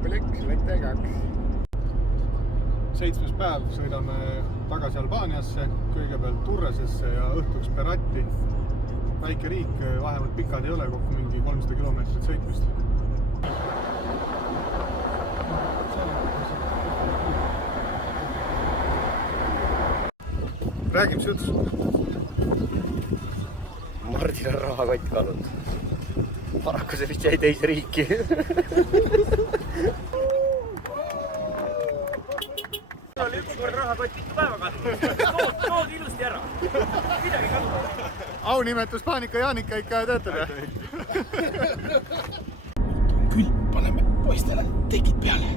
duubel 1, Lente 2. 7. päev sõidame tagasi Albaaniasse, kõigepealt Turresesse ja õhtuks Beratti. Väike riik, vahemalt pikad ei ole, kokku mingi 300 kilomeetrit sõitmist. Räägi, mis jutus? Mardil on rahakott kadunud. Paraku see vist jäi teise riiki. Oli üks kord rahakott mitu päeva kadunud. Tood ilusti ära. Midagi kadunud. Aunimetus Paanika Jaanika ikka töötab, jah? Küll paneme poistele tekid peale.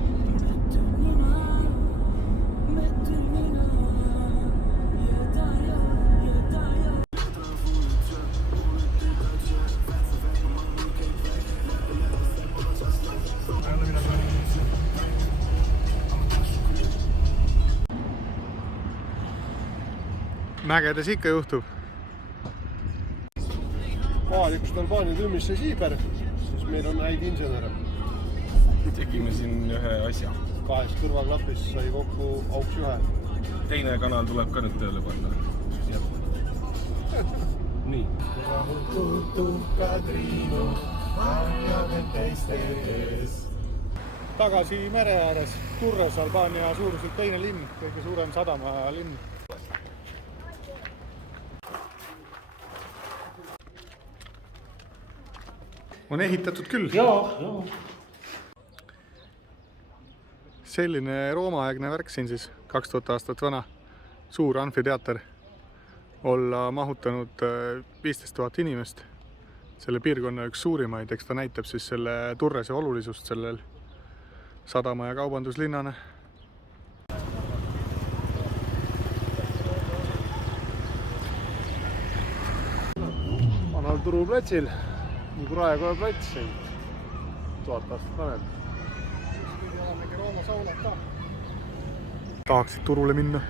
Mägedes ikka juhtub. Kohalikust Albaania tümisse Siiber, siis meil on häid insenere. Tegime siin ühe asja. 2 kõrvaklapis sai kokku auks ühe. Teine kanal tuleb ka nüüd tööle panna. Nii. Tagasi mere ääres Turres, Albaania suuruselt teine linn, kõige suurem sadama linn. On ehitatud küll. Jaa. Selline Rooma-aegne värk siin siis, 2000 aastat vana. Suur amfiteater. Olla mahutanud 15 000 inimest. Selle piirkonna üks suurimaid, eks ta näitab siis selle Turrese olulisust sellel sadama- ja kaubanduslinnana. Vanal turuplatsil, nagu Raekoja plats, 1000 aastat vanem. Nüüd olemegi Rooma saunad ka. Tahaksid turule minna?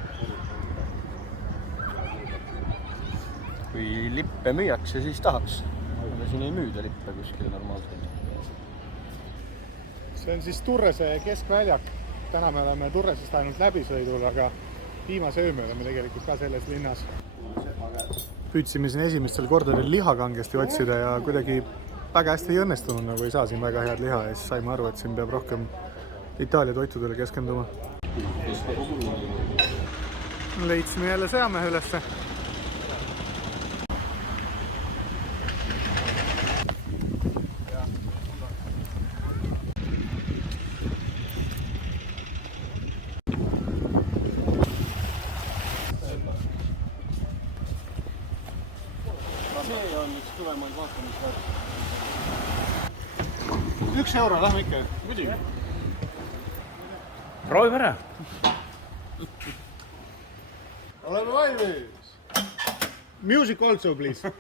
Kui lippe müüakse, siis tahaks. Aga siin ei müüda lippe kuskil normaalselt. See on siis Turrese keskväljak. Täna me oleme Turresest ainult läbisõidul, aga viimase öö me oleme tegelikult ka selles linnas. Püüdsime siin esimestel kordadel lihakangesti otsida ja kuidagi väga hästi ei õnnestunud, nagu ei saa siin väga head liha ja siis saime aru, et siin peab rohkem Itaalia toitudele keskenduma. Leidsime jälle sõjamehe ülesse. See on üks tulemaid vaatamisväärselt. 1 euro, lähme ikka. Muidugi. Proovime ära. Oleme valmis. Music also, please.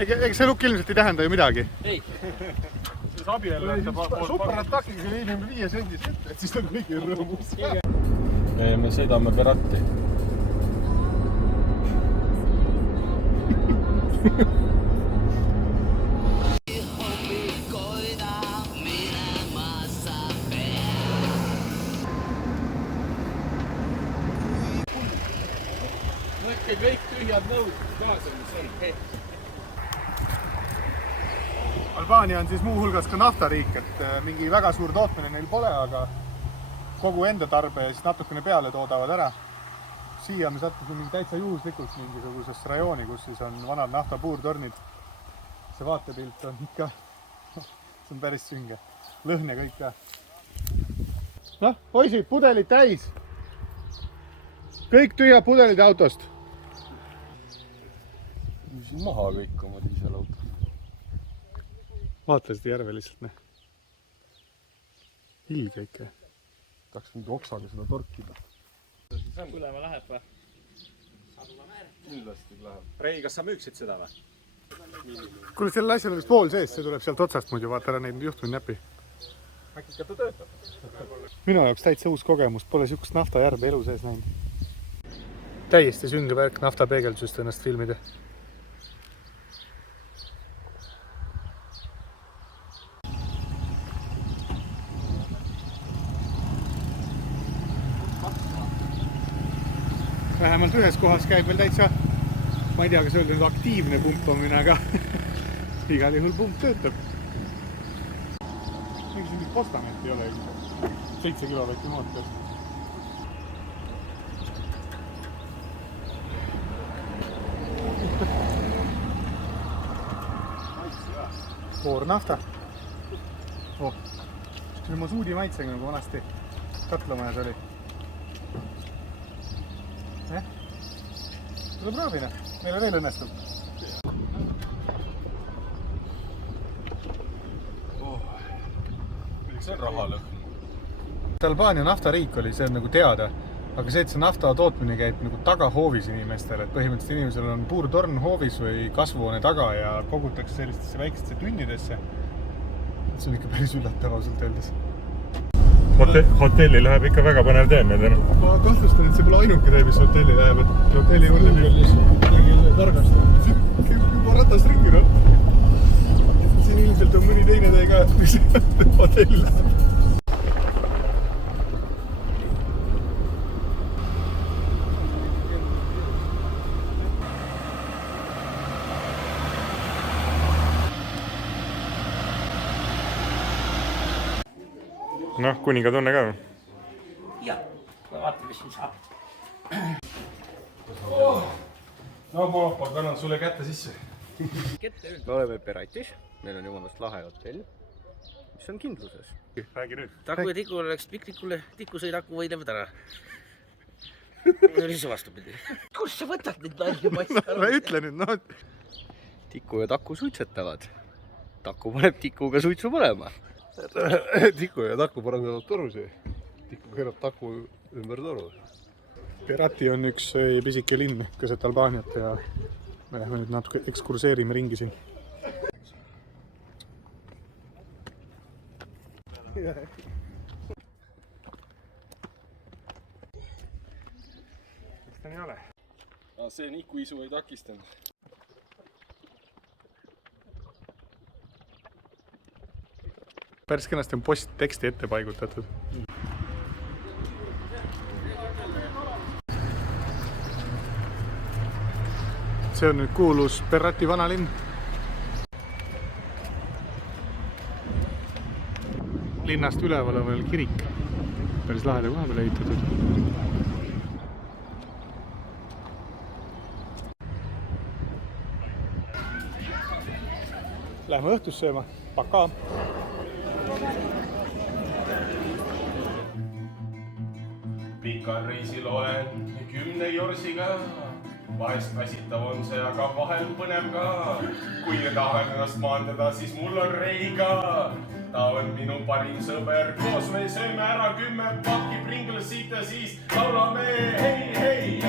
Ega see lukk ilmselt ei tähenda ju midagi. Ei. See abielu superatakiga oli inimene 5 sendis ette, et siis ta kõigi rõõmus. Me sõidame Beratti. Võtke kõik tühjad nõud kaasa, mis on. Albaania on siis muuhulgas ka naftariik, et mingi väga suur tootmine neil pole, aga kogu enda tarbe ja siis natukene peale toodavad ära. Siia me sattusime mingi täitsa juhuslikult mingisugusesse rajooni, kus siis on vanad naftapuurtornid. See vaatepilt on ikka, see on päris sünge. Lõhn ja kõik ka. Noh, poisid, pudelid täis. Kõik tühja pudelid autost. Siin maha kõik oma diiselauto. Vaata seda järve lihtsalt, ne. Ilge ikka. Tahaks mingi oksaga seda torkida. Põlema läheb või? Kindlasti läheb. Rei, kas sa müüksid seda või? Kuule, selle asjal on vist pool sees, see tuleb sealt otsast muidu, vaata ära neid juhtunud näpi. Äkki ikka ta töötab? Minu jaoks täitsa uus kogemus, pole sihukest naftajärve elu sees näinud. Täiesti sünge värk naftapeegeldusest ennast filmida. Vähemalt ühes kohas käib veel täitsa, ma ei tea, kas öelda nüüd aktiivne pumpamine, aga igal juhul pump töötab. Mingit postamenti ei ole 7 kilovatti mootor. Voor nafta. Oh. See on masuudi maitsega nagu vanasti katlamajas oli. Tule proovina, meile veel õnnestub. See on rahalõhn. Albaania naftariik oli, see on nagu teada, aga see, et see nafta tootmine käib nagu tagahoovis inimestele, et põhimõtteliselt inimesel on puurtorn hoovis või kasvuhoone taga ja kogutakse sellistesse väikestesse tunnidesse. See on ikka päris üllatav ausalt öeldes. Hotelli läheb ikka väga põnev tee meil. Ma kahtlustan, et see pole ainuke tee, mis hotelli läheb, et hotelli juurde lihtsalt kõigil targast. Siin juba ratas ringi, no. Siin ilmselt on mõni teine tee ka, mis hotelli läheb. Noh, kuninga tunne ka või? Jah, vaatame, mis siin saab. No ma kannan sulle kätte sisse. Me oleme Peratis, meil on jumalast lahe hotell, mis on kindluses. Räägi nüüd. Taku ja Tiku läks piknikule, Tiku sõi Taku võidlevad ära. Oli see vastupidi. Kus sa võtad neid nalja massi? Ütle nüüd, no. Tiku ja Taku suitsetavad. Taku paneb Tikuga suitsu põlema. Tiku ja Taku parandavad torusi. Tiku keerab Taku ümber toru. Perati on üks pisike linn keset Albaaniat ja me läheme nüüd natuke ekskurseerime ringi siin. Miks ta nii ole? See Niku isu ei takistanud. Päris kenasti on postteksti ette paigutatud. See on nüüd kuulus Perati vanalinn. Linnast üleval on veel kirik. Päris laheda koha peale ehitatud. Lähme õhtus sööma. Paka! Pikal reisil olen 10 jorsiga. Vahest väsitav on see, aga vahel põnev ka. Kui tahan ennast maandada, siis mul on Reiga. Ta on minu parim sõber. Koos me sööme ära 10 pakki Pringlesit ja siis laulame hei, hei.